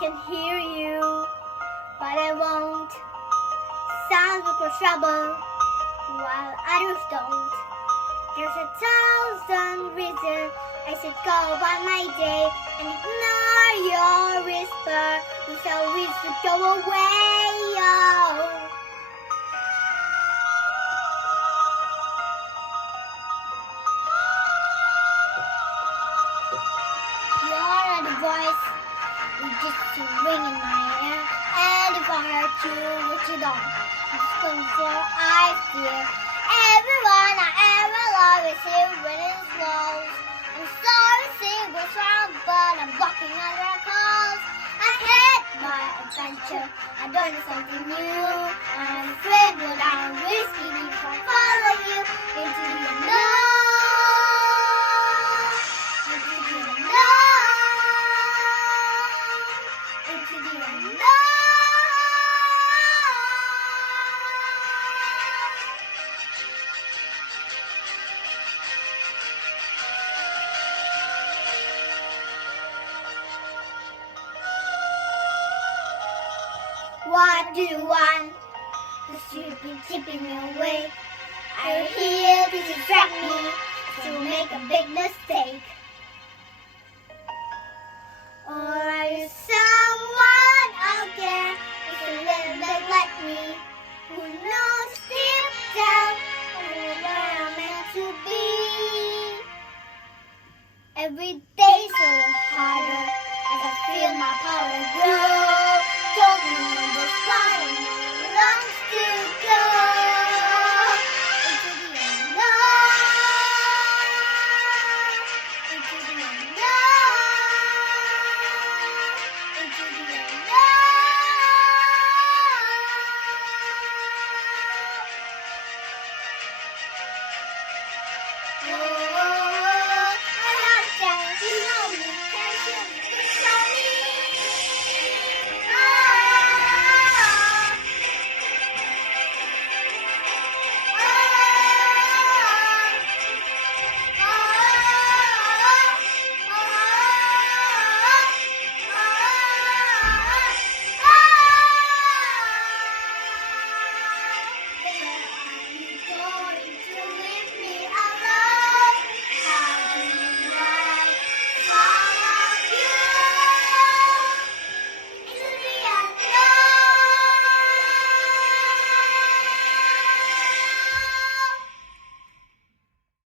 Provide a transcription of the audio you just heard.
can hear you, but I won't. Sounds look for trouble, while others don't. There's 1,000 reasons I should go about my day and ignore your whisper. You shall whisper go away, oh. You're the voice, you just ring in my ear. And if I hurt you, which you don't, I'm just going for I fear. Everyone I ever love is here when it slows. I'm sorry, see what's wrong, but I'm blocking other calls. I hate my adventure, I don't know something new. I'm afraid what I'm risking if I follow you into the unknown. Into the unknown. Into the unknown. What do you want? 'Cause you've been keeping me away. Are you here to distract me, to make a big mistake? Or are you someone out there who's a little bit like me, who knows deep down where I'm meant to be? Every day's a little harder as I feel my power grow.